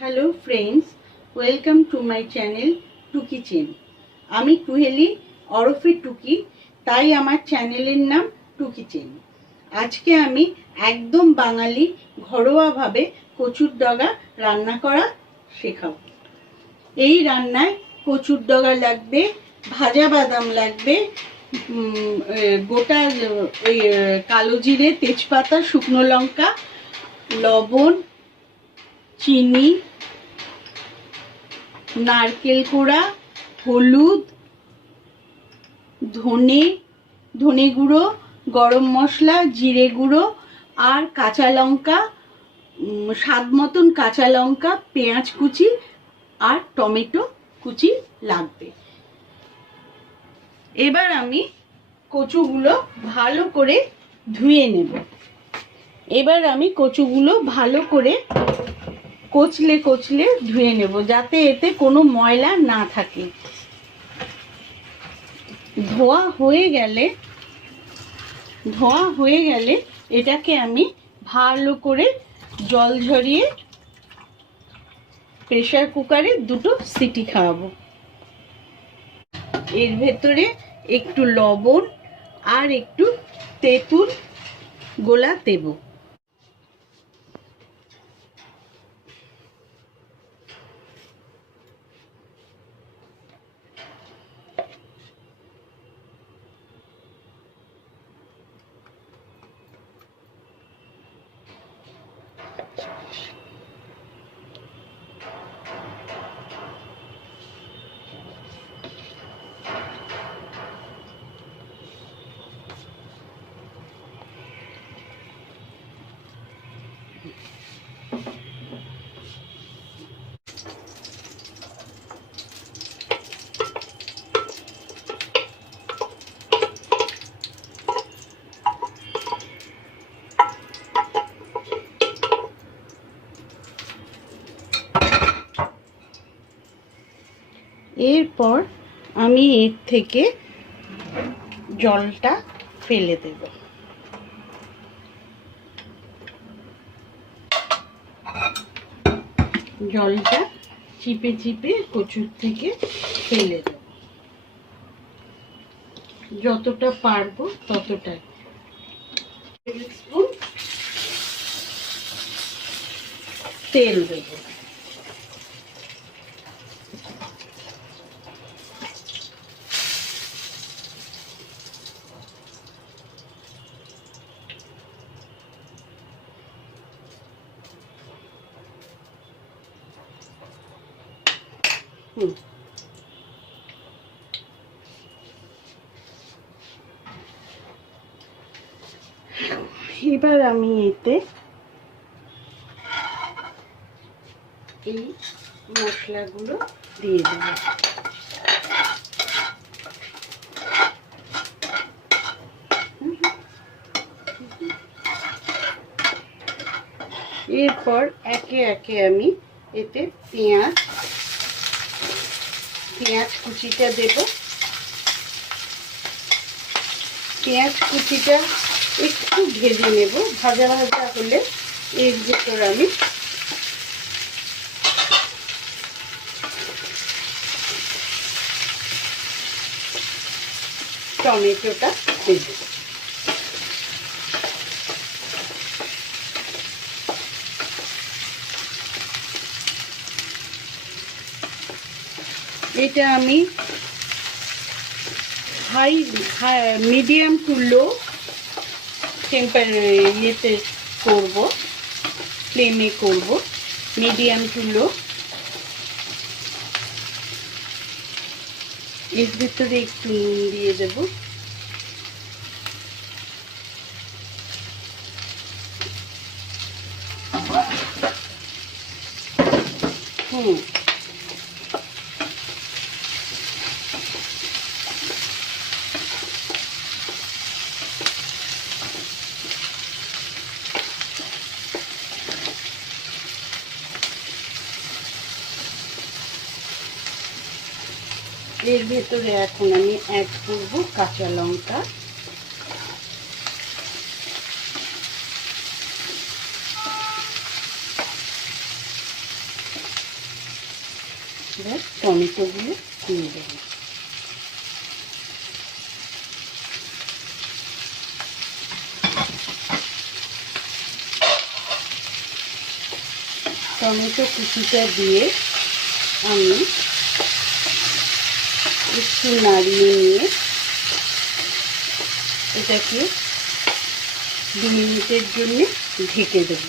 Hello friends, welcome to my channel টুকি chain. আমি কুহেলি ওরফে টুকি, তাই আমার চ্যানেলের নাম টুকি চেন। আজকে আমি একদম বাঙালি ঘরোয়াভাবে কচুর ডগা রান্না করা শেখাবো। এই রান্নায় কচুর ডগা লাগবে, ভাজা বাদাম লাগবে, গোটা ওই কালো জিরে, তেজপাতা, শুকনো লঙ্কা, লবণ, চিনি, নারকেল কোড়া, হলুদ, ধনে গুঁড়ো, গরম মশলা, জিরে গুঁড়ো আর কাঁচা লঙ্কা, স্বাদ মতন কাঁচা লঙ্কা, পেঁয়াজ কুচি আর টমেটো কুচি লাগবে। এবার আমি কচুগুলো ভালো করে ধুয়ে নেব। ভালো করে কচলে ধুয়ে নেব, যাতে এতে কোনো ময়লা না থাকে। ধোয়া হয়ে গেলে এটাকে আমি ভালো করে জল ঝরিয়ে প্রেসার কুকারে 2টো সিটি খাওয়াবো। এর ভেতরে একটু লবণ আর একটু তেঁতুল গোলা দেব। এরপর আমি এর থেকে জলটা ফেলে দেব। জলটা চিপে কচুর থেকে ফেলে দেব, যতটা পারবো ততটাই। 1 স্পুন তেল দেব। এবার আমি এতে এই মশলাগুলো দিয়ে দেব। এরপর একে একে আমি এতে পেঁয়াজ কুচিটা দেব। পেঁয়াজ কুচিটা একটু ভেজে নেব। ভাজা হলে এর ভেতর আমি টমেটোটা দেব। এটা আমি মিডিয়াম টু লো ইয়েতে করব, ফ্লেমে করব, মিডিয়াম টু লো। এর ভিতরে একটু নুন দিয়ে দেব। এর ভেতরে এখন আমি অ্যাড করব কাঁচা লঙ্কা, এবার টমেটোগুলো দিয়ে দেবো। টমেটো কুচিটা দিয়ে আমি একটু নাড়িয়ে নিয়ে এটাকে 2 মিনিটের জন্য ঢেকে দেব।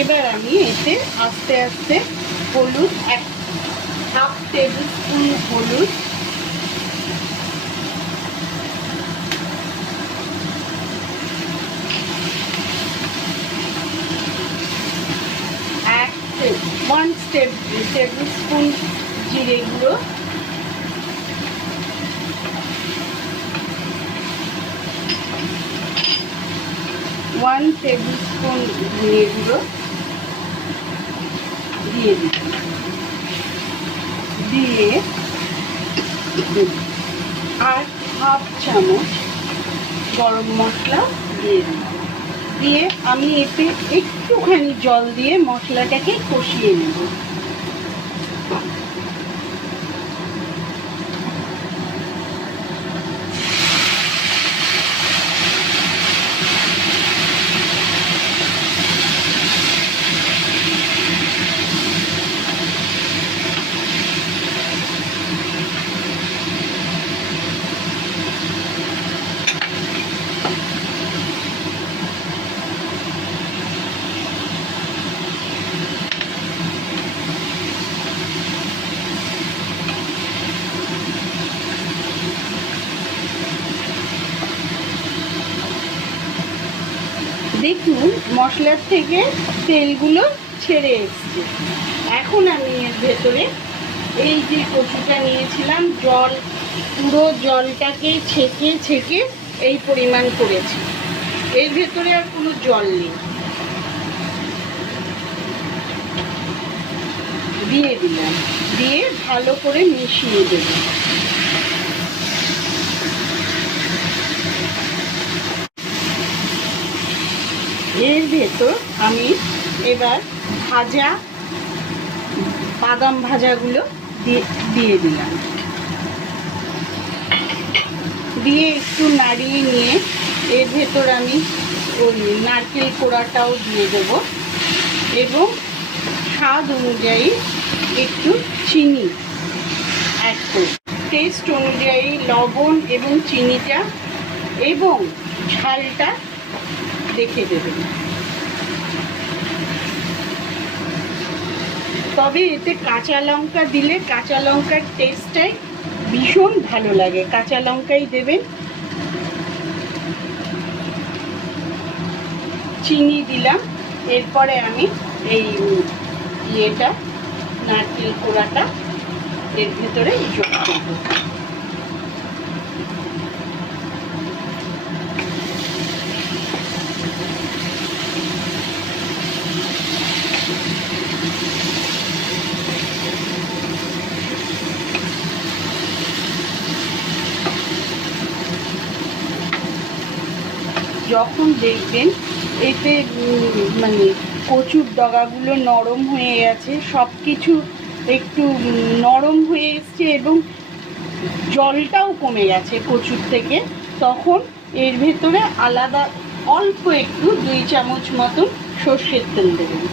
এবার আমি এতে আস্তে আস্তে হলুদ, 1/2 টেবিল স্পুন হলুদ, 1 টেবিল স্পুন জিরে গুঁড়ো, 1 টেবিল স্পুন ধনে গুঁড়ো দিয়ে দিচ্ছি, দিয়ে আর 1/2 চামচ গরম মশলা দিয়ে দিই। দিয়ে আমি এতে একটুখানি জল দিয়ে মশলাটাকে কষিয়ে নেব। দেখুন মশলার থেকে তেলগুলো ছেড়ে এসছে। এখন আমি এর ভেতরে এই যে কচুটা নিয়েছিলাম, জল পুরো জলটাকে ছেঁকে ছেঁকে এই পরিমাণ করেছি, এর ভেতরে আর কোনো জল নেই, দিয়ে দিলাম। দিয়ে ভালো করে মিশিয়ে দেব। এর ভেতর আমি এবার ভাজা বাদাম ভাজাগুলো দিয়ে দিলাম। দিয়ে একটু নাড়িয়ে নিয়ে এর ভেতর আমি ওই নারকেল কোড়াটাও দিয়ে দেবো এবং স্বাদ অনুযায়ী একটু চিনি অ্যাড করব। টেস্ট অনুযায়ী লবণ এবং চিনিটা এবং ঝালটা দেখে দেবেন। তবে এতে কাঁচা লঙ্কা দিলে কাঁচা লঙ্কার টেস্টটাই ভীষণ ভালো লাগে, কাঁচা লঙ্কাই দেবেন। চিনি দিলাম। এরপরে আমি এই নারকেল কোড়াটা এর ভেতরে যোগ করব। যখন দেখবেন এতে মানে কচুর ডগাগুলো নরম হয়ে গেছে, সব কিছু একটু নরম হয়ে এসছে এবং জলটাও কমে গেছে কচুর থেকে, তখন এর ভেতরে আলাদা অল্প একটু 2 চামচ মতন সর্ষের তেল দেবেন।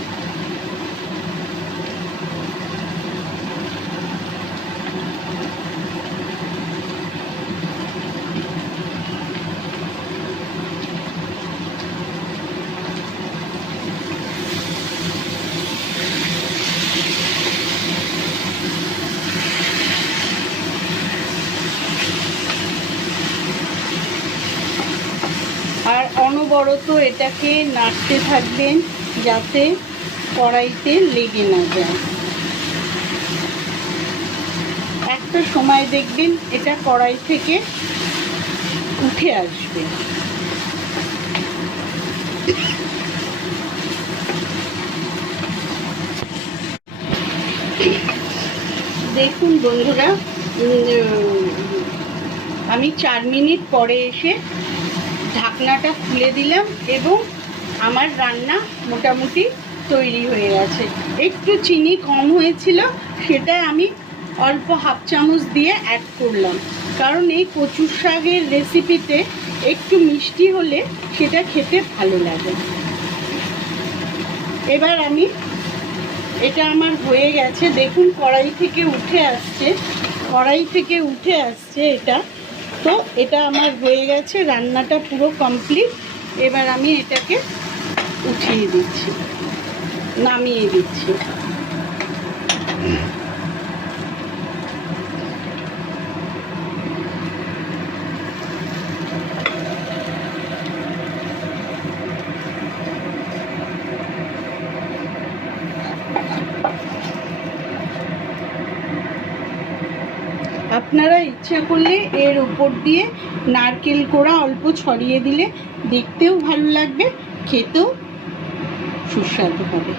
আর অনবরত এটাকে নাড়তে থাকবেন যাতে কড়াইতে লেগে না যায়। একটা সময় দেখবেন এটা কড়াই থেকে উঠে আসবে। দেখুন বন্ধুরা, আমি 4 মিনিট পরে এসে ঢাকনাটা খুলে দিলাম এবং আমার রান্না মোটামুটি তৈরি হয়ে গেছে। একটু চিনি কম হয়েছিল, সেটা আমি অল্প হাফ চামচ দিয়ে অ্যাড করলাম, কারণ এই কচুর শাকের রেসিপিতে একটু মিষ্টি হলে সেটা খেতে ভালো লাগে। এবার আমি এটা আমার হয়ে গেছে, দেখুন কড়াই থেকে উঠে আসছে এটা। তো এটা আমার হয়ে গেছে, রান্নাটা পুরো কমপ্লিট। এবার আমি এটাকে উঠিয়ে দিচ্ছি, নামিয়ে দিচ্ছি। আপনারা ইচ্ছা করলে এর উপর দিয়ে নারকেল কোড়া অল্প ছড়িয়ে দিলে দেখতেও ভালো লাগবে, খেতেও সুস্বাদু হবে।